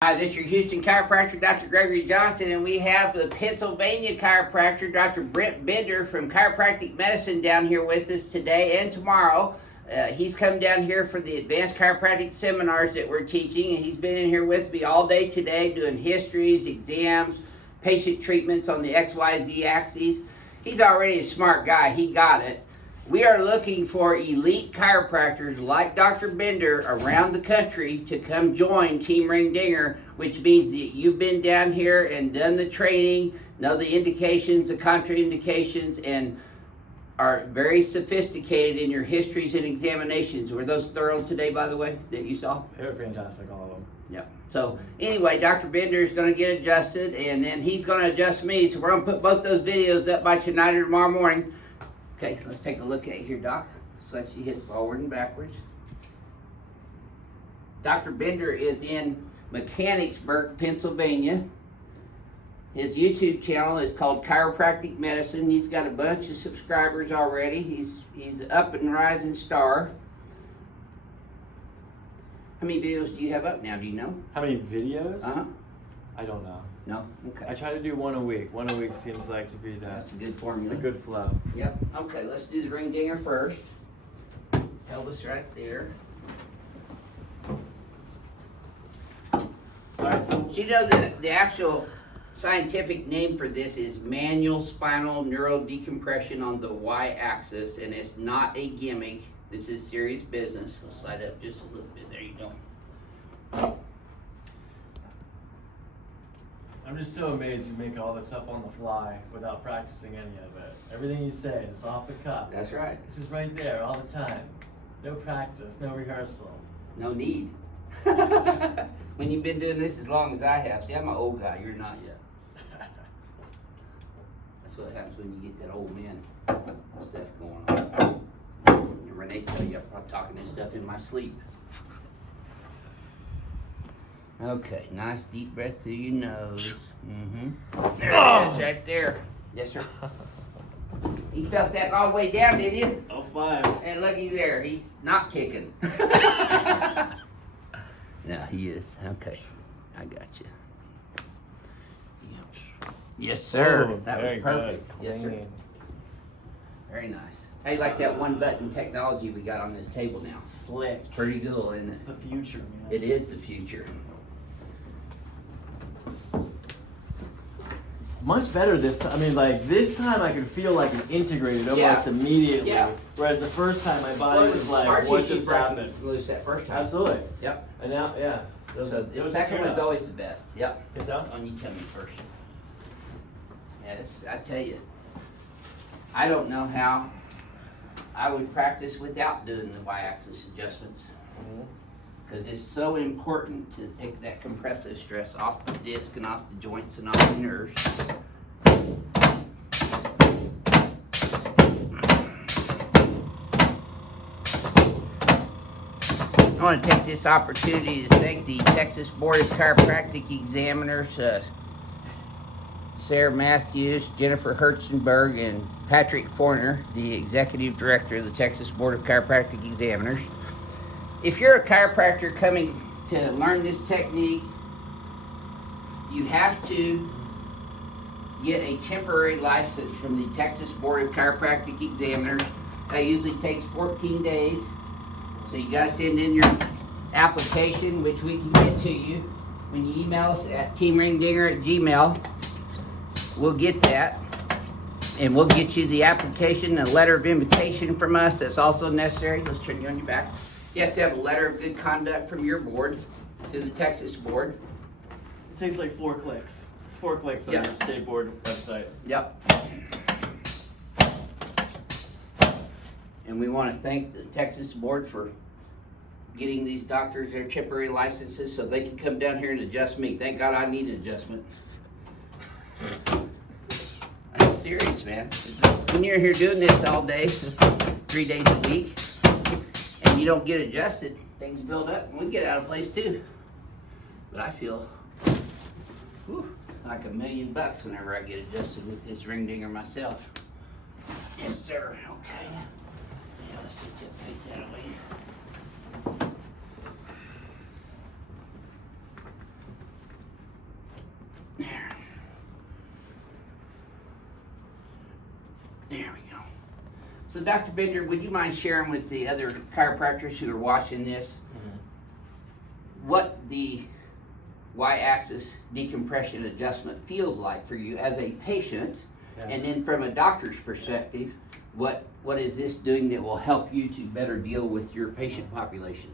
Hi, this is your Houston Chiropractor Dr. Gregory Johnson, and we have the Pennsylvania chiropractor Dr. Brent Bender from Chiropractic Medicine down here with us today and tomorrow. He's come down here for the Advanced Chiropractic seminars that we're teaching, and he's been in here with me all day today doing histories, exams, patient treatments on the XYZ axes. He's already a smart guy. He got it. We are looking for elite chiropractors like Dr. Bender around the country to come join Team Ring Dinger, which means that you've been down here and done the training, know the indications, the contraindications, and are very sophisticated in your histories and examinations. Were those thorough today, by the way, that you saw? They were fantastic, all of them. Yep. So anyway, Dr. Bender is going to get adjusted, and then he's going to adjust me. So we're going to put both those videos up by tonight or tomorrow morning. Okay, so let's take a look at it here, Doc. So let you hit forward and backwards. Dr. Bender is in Mechanicsburg, Pennsylvania. His YouTube channel is called Chiropractic Medicine. He's got a bunch of subscribers already. He's an up and rising star. How many videos do you have up now? Do you know? How many videos? Uh-huh. I don't know. No? Okay. I try to do one a week. One a week seems like to be That's a good formula. the good flow. Yep. Okay, let's do the ring dinger first. Pelvis right there. Alright, so So you know that the actual scientific name for this is manual spinal neural decompression on the y-axis, and it's not a gimmick. This is serious business. Let's slide up just a little bit. There you go. I'm just so amazed you make all this up on the fly without practicing any of it. Everything you say is off the cuff. That's right. This is right there all the time. No practice, no rehearsal. No need. When you've been doing this as long as I have. See, I'm an old guy. You're not yet. That's what happens when you get that old man stuff going on. And Renee tell you I'm talking this stuff in my sleep. Okay, nice deep breath through your nose. There it is, right there. Yes, sir. He felt that all the way down, did he? Oh, fine. And looky there, he's not kicking. No, he is. Okay, I got you. Yes, sir. Oh, that was perfect. Yes, sir. Very nice. How you like that one-button technology we got on this table now? Slick. It's pretty cool, isn't It's it? the future, man. It is the future. Much better this time. I mean, like, this time I could feel like it integrated almost immediately. Yeah. Whereas the first time my body was like, what just happened? Loose that first time. Absolutely. Yep. And now, yeah. So the second one's always the best. Yep. Is that? On you tell me first. Yes, I tell you. I don't know how I would practice without doing the y-axis adjustments. Because it's so important to take that compressive stress off the disc and off the joints and off the nerves. I want to take this opportunity to thank the Texas Board of Chiropractic Examiners, Sarah Matthews, Jennifer Herzenberg, and Patrick Forner, the Executive Director of the Texas Board of Chiropractic Examiners. If you're a chiropractor coming to learn this technique, you have to get a temporary license from the Texas Board of Chiropractic Examiners. That usually takes 14 days. So you gotta send in your application, which we can get to you. When you email us at teamringdinger@gmail, we'll get that. And we'll get you the application, a letter of invitation from us that's also necessary. Let's turn you on your back. You have to have a letter of good conduct from your board to the Texas board. It takes like 4 clicks. It's 4 clicks on your state board website. Yep. And we want to thank the Texas board for getting these doctors their temporary licenses so they can come down here and adjust me. Thank God I need an adjustment. I'm serious, man. When you're here doing this all day, 3 days a week, and you don't get adjusted, things build up and we get out of place too. But I feel like $1 million whenever I get adjusted with this ring dinger myself. Yes, sir. Okay. Yeah, let's sit that face out of the way. So Dr. Bender, would you mind sharing with the other chiropractors who are watching this what the Y-axis decompression adjustment feels like for you as a patient, and then from a doctor's perspective, what is this doing that will help you to better deal with your patient population?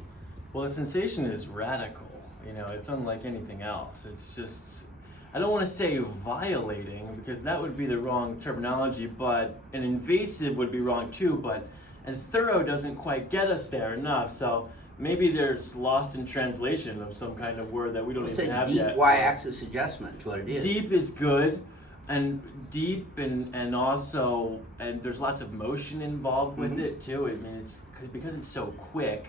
Well, the sensation is radical. It's unlike anything else. It's just, I don't want to say violating, because that would be the wrong terminology, but an invasive would be wrong too, and thorough doesn't quite get us there enough. So maybe there's lost in translation of some kind of word that we don't even have yet. Deep Y-axis adjustment is what it is. Deep is good, and deep and also, and there's lots of motion involved with it too. I mean, it's because it's so quick.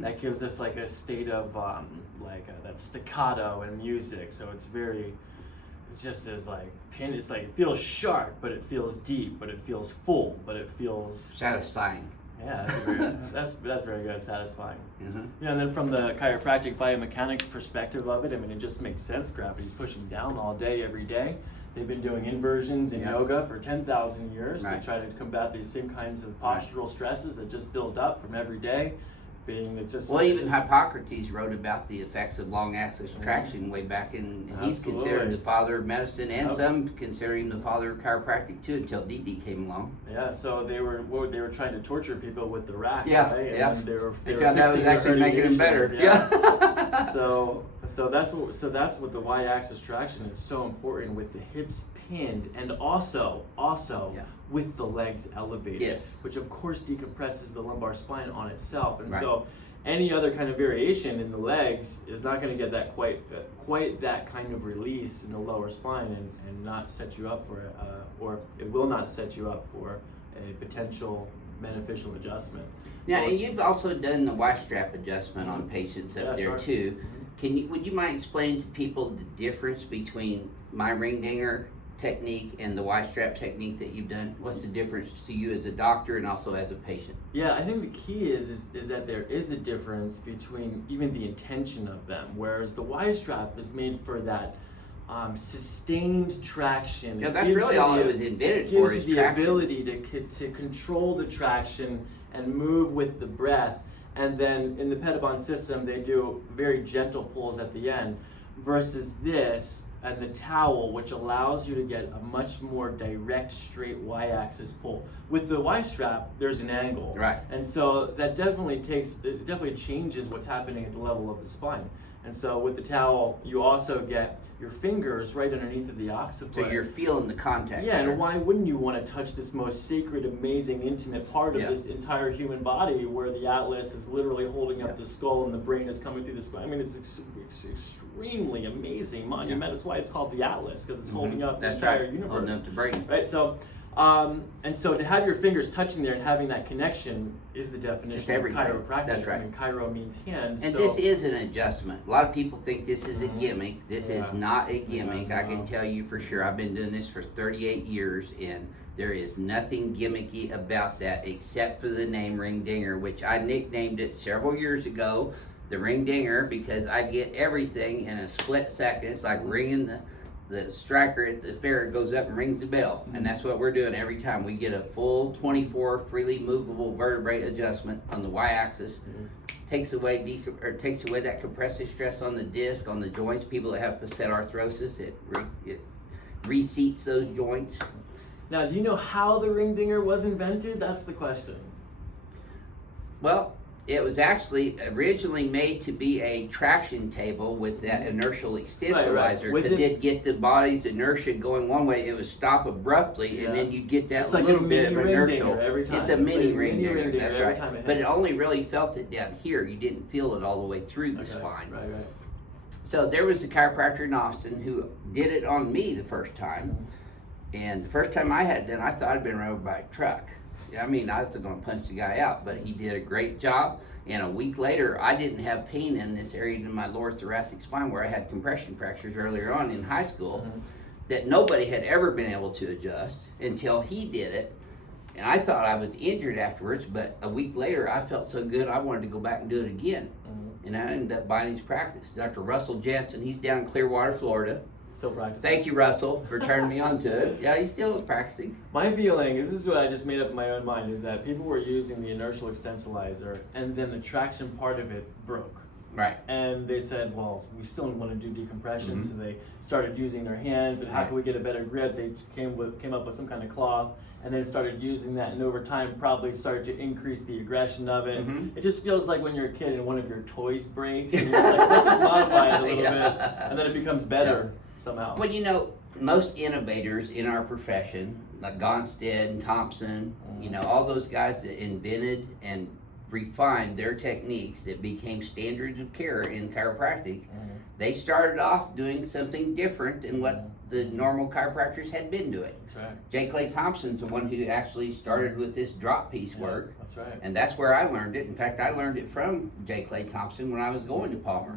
That gives us like a state of that staccato in music. So it's just as it's like it feels sharp, but it feels deep, but it feels full, but it feels satisfying. Yeah, that's very good, satisfying. And then from the chiropractic biomechanics perspective of it, I mean, it just makes sense. Gravity's pushing down all day, every day. They've been doing inversions in yoga for 10,000 years to try to combat these same kinds of postural stresses that just build up from every day. Even Hippocrates wrote about the effects of long axis traction way back in, and he's considered the father of medicine, and some consider him the father of chiropractic too, until DD came along. Yeah, so they were trying to torture people with the rack, right? And they were found out it was actually making them better. So that's what the Y-axis traction is so important, with the hips pinned and also with the legs elevated, which of course decompresses the lumbar spine on itself, and so any other kind of variation in the legs is not going to get that quite that kind of release in the lower spine, and not set you up for or it will not set you up for a potential beneficial adjustment. Now, and you've also done the Y-strap adjustment on patients up there too. Would you mind explaining to people the difference between my ring dinger technique and the Y-strap technique that you've done? What's the difference to you as a doctor and also as a patient? Yeah, I think the key is that there is a difference between even the intention of them, whereas the Y-strap is made for that sustained traction. Yeah, that's really all it was invented for, is the traction. Ability to control the traction and move with the breath. And then in the Pedibond system, they do very gentle pulls at the end, versus this and the towel, which allows you to get a much more direct, straight Y-axis pull. With the Y-strap, there's an angle, and so that definitely changes what's happening at the level of the spine. And so with the towel, you also get your fingers right underneath of the occiput. So you're feeling the contact. Yeah, and why wouldn't you want to touch this most sacred, amazing, intimate part of this entire human body, where the atlas is literally holding up the skull and the brain is coming through the spine? I mean, it's extremely amazing, monumental. That's why it's called the atlas, because it's holding up the entire universe. Holding up the brain. Right, so and so to have your fingers touching there and having that connection is the definition of chiropractic. That's right. I mean, chiro means hand. And this is an adjustment. A lot of people think this is a gimmick. This is not a gimmick. I can tell you for sure. I've been doing this for 38 years, and there is nothing gimmicky about that except for the name Ring Dinger, which I nicknamed it several years ago, the Ring Dinger, because I get everything in a split second. It's like ringing the striker at the fair goes up and rings the bell, and that's what we're doing every time. We get a full 24 freely movable vertebrae adjustment on the Y-axis. Takes away that compressive stress on the disc, on the joints. People that have facet arthrosis, it reseats those joints. Now, do you know how the Ring Dinger was invented? That's the question. Well, it was actually originally made to be a traction table with that inertial extensorizer, because it'd get the body's inertia going one way. It would stop abruptly, and then you'd get that little bit of inertial. It's a mini ring dinger, that's right. But it only really felt it down here. You didn't feel it all the way through the spine. Right. So there was a chiropractor in Austin who did it on me the first time. And the first time I had it done, I thought I'd been run over by a truck. I mean, I was still going to punch the guy out, but he did a great job. And a week later, I didn't have pain in this area in my lower thoracic spine where I had compression fractures earlier on in high school that nobody had ever been able to adjust until he did it. And I thought I was injured afterwards, but a week later, I felt so good, I wanted to go back and do it again. And I ended up buying his practice. Dr. Russell Jansen, he's down in Clearwater, Florida. Still practicing. Thank you, Russell, for turning me on to it. Yeah, he's still practicing. My feeling is, this is what I just made up in my own mind, is that people were using the inertial extensilizer, and then the traction part of it broke. Right. And they said, well, we still want to do decompression, so they started using their hands, and how can we get a better grip? They came up with some kind of cloth, and then started using that, and over time probably started to increase the aggression of it. It just feels like when you're a kid and one of your toys breaks, and you're just like, let's just modify it a little bit, and then it becomes better somehow. Well, you know, most innovators in our profession, like Gonstead and Thompson, you know, all those guys that invented and refined their techniques that became standards of care in chiropractic, they started off doing something different than what the normal chiropractors had been doing. That's right. J. Clay Thompson's the one who actually started with this drop piece work. That's right. And that's where I learned it. In fact, I learned it from J. Clay Thompson when I was going to Palmer.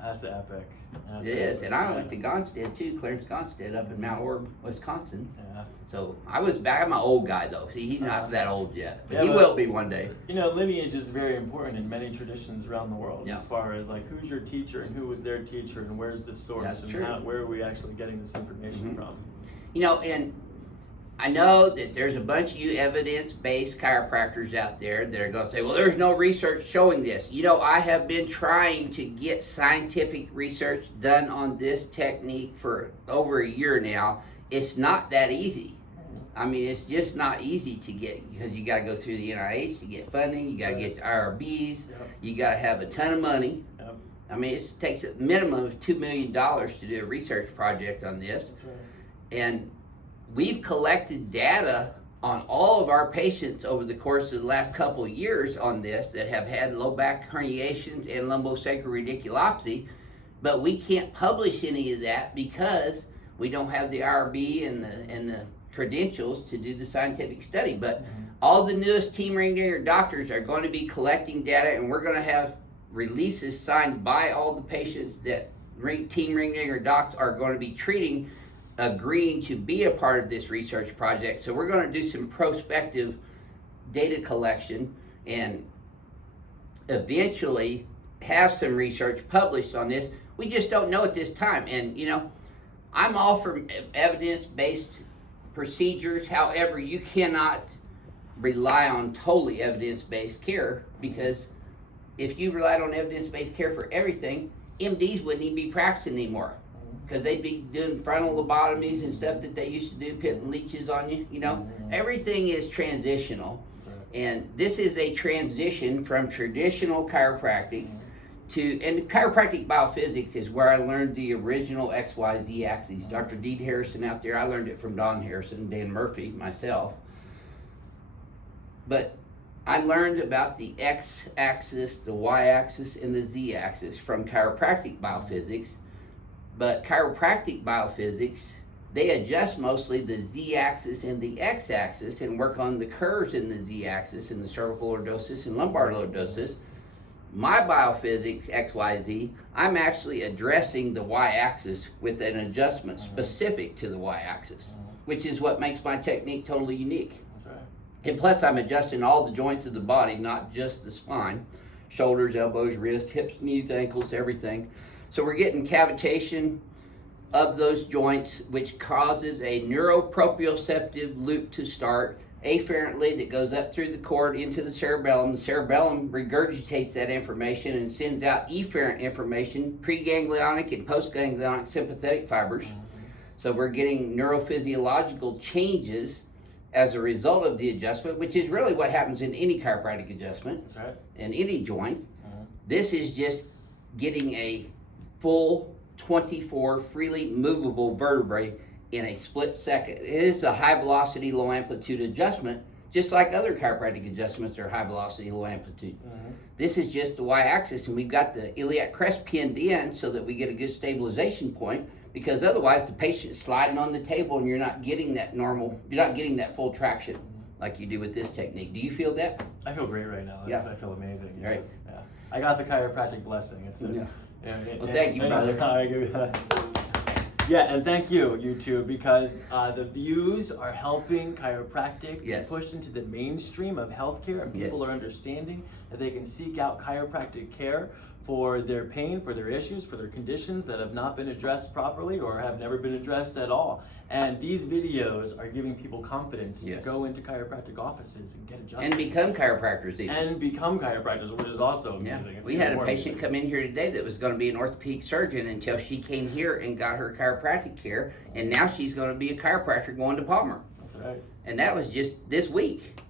That's epic. That's It is, epic. and I went to Gonstead too, Clarence Gonstead up in Mount Orb, Wisconsin. Yeah. So I was back. I'm an old guy though. See, he's not that old yet, but Yeah, he but- will be one day. You know, lineage is very important in many traditions around the world, Yeah. as far as like who's your teacher and who was their teacher and where's the source That's and true. where are we actually getting this information from. You know, and I know that there's a bunch of you evidence-based chiropractors out there that are going to say, well, there's no research showing this. You know, I have been trying to get scientific research done on this technique for over a year now. It's not that easy. I mean, it's just not easy to get, because you got to go through the NIH to get funding, you got to get the IRBs, you got to have a ton of money. Yep. I mean, it takes a minimum of $2 million to do a research project on this. That's right. And we've collected data on all of our patients over the course of the last couple of years on this that have had low back herniations and lumbosacral radiculopathy, but we can't publish any of that because we don't have the IRB and the credentials to do the scientific study. But all the newest Team Ring Ringer doctors are going to be collecting data, and we're going to have releases signed by all the patients that Team Ring Ringer docs are going to be treating, agreeing to be a part of this research project. So we're going to do some prospective data collection and eventually have some research published on this. We just don't know at this time. And you know, I'm all for evidence-based procedures. However, you cannot rely on totally evidence-based care, because if you relied on evidence-based care for everything, MDs wouldn't even be practicing anymore, because they'd be doing frontal lobotomies and stuff that they used to do, putting leeches on you. You know, everything is transitional, and this is a transition from traditional chiropractic and chiropractic biophysics is where I learned the original XYZ axis. Dr. Dean Harrison out there, I learned it from Don Harrison, Dan Murphy, myself. But I learned about the X axis, the Y axis, and the Z axis from chiropractic biophysics. But chiropractic biophysics, they adjust mostly the Z axis and the X axis and work on the curves in the Z axis and the cervical lordosis and lumbar lordosis. My biophysics XYZ, I'm actually addressing the Y-axis with an adjustment specific to the Y-axis, which is what makes my technique totally unique. That's right. And plus, I'm adjusting all the joints of the body, not just the spine, shoulders, elbows, wrists, hips, knees, ankles, everything. So we're getting cavitation of those joints, which causes a neuroproprioceptive loop to start afferently that goes up through the cord into the cerebellum. The cerebellum regurgitates that information and sends out efferent information, preganglionic and postganglionic sympathetic fibers. So we're getting neurophysiological changes as a result of the adjustment, which is really what happens in any chiropractic adjustment. That's right. In any joint. This is just getting a full 24 freely movable vertebrae in a split second. It is a high velocity, low amplitude adjustment, just like other chiropractic adjustments are high velocity, low amplitude. This is just the Y-axis, and we've got the iliac crest pinned in so that we get a good stabilization point, because otherwise the patient's sliding on the table and you're not getting that full traction like you do with this technique. Do you feel that? I feel great right now. Yeah. I feel amazing. Yeah. Right. Yeah. I got the chiropractic blessing. It's Yeah. Well, thank you, brother. Yeah, and thank you, YouTube, because the views are helping chiropractic be pushed into the mainstream of healthcare, and people are understanding that they can seek out chiropractic care for their pain, for their issues, for their conditions that have not been addressed properly or have never been addressed at all. And these videos are giving people confidence to go into chiropractic offices and get adjustments. And become chiropractors even. And become chiropractors, which is also Yeah. amazing. It's We had a more patient amazing. come in here today that was going to be an orthopedic surgeon until she came here and got her chiropractic care, and now she's going to be a chiropractor going to Palmer. That's right. And that was just this week.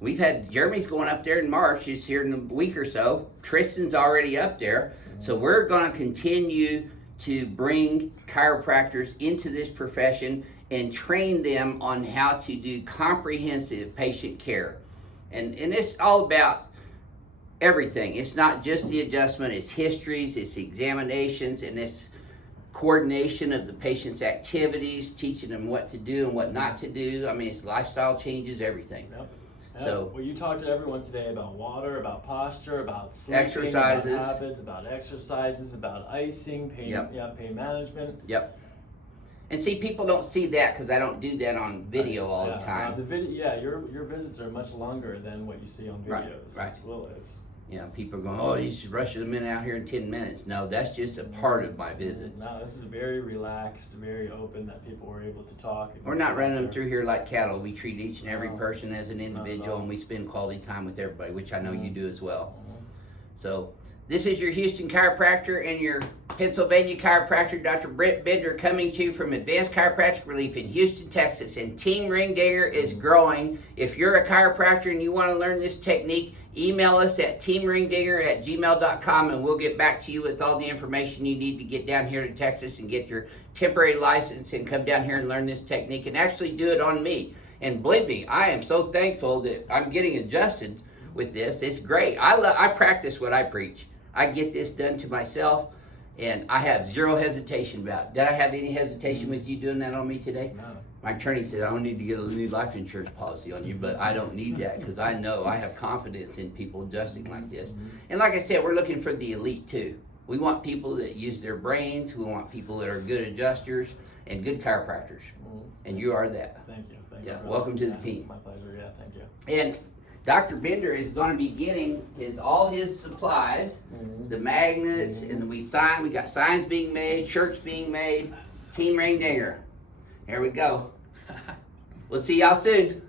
We've had Jeremy's going up there in March. He's here in a week or so. Tristan's already up there. So we're going to continue to bring chiropractors into this profession and train them on how to do comprehensive patient care. And it's all about everything. It's not just the adjustment, it's histories, it's examinations, and it's coordination of the patient's activities, teaching them what to do and what not to do. I mean, it's lifestyle changes, everything. Yep. So, well, you talked to everyone today about water, about posture, about sleeping, exercises, about habits, about exercises, about icing, pain, pain management. Yep. And see, people don't see that because I don't do that on video all the time. Your visits are much longer than what you see on videos. Right. Absolutely. It's, People are going, oh, you should rush them in out here in 10 minutes. No, that's just a part of my visits. No, this is very relaxed, very open, that people were able to talk. We're not running them through here like cattle. We treat each and every person as an individual, and we spend quality time with everybody, which I know you do as well. So this is your Houston chiropractor and your Pennsylvania chiropractor, Dr. Brent Bender, coming to you from Advanced Chiropractic Relief in Houston, Texas. And Team Ring Dinger is growing. If you're a chiropractor and you want to learn this technique, email us at teamringdinger@gmail.com, and we'll get back to you with all the information you need to get down here to Texas and get your temporary license and come down here and learn this technique and actually do it on me. And believe me, I am so thankful that I'm getting adjusted with this. It's great. I practice what I preach. I get this done to myself, and I have zero hesitation about it. Did I have any hesitation with you doing that on me today? No. My attorney said, I don't need to get a new life insurance policy on you, but I don't need that because I know I have confidence in people adjusting like this. And like I said, we're looking for the elite too. We want people that use their brains. We want people that are good adjusters and good chiropractors. And you are that. Thank you. Thank Yeah, you. welcome to the team. My pleasure. Yeah, thank you. And Dr. Bender is going to be getting all his supplies, the magnets, and we got signs being made, shirts being made. Team Ring Dinger. Here we go. We'll see y'all soon.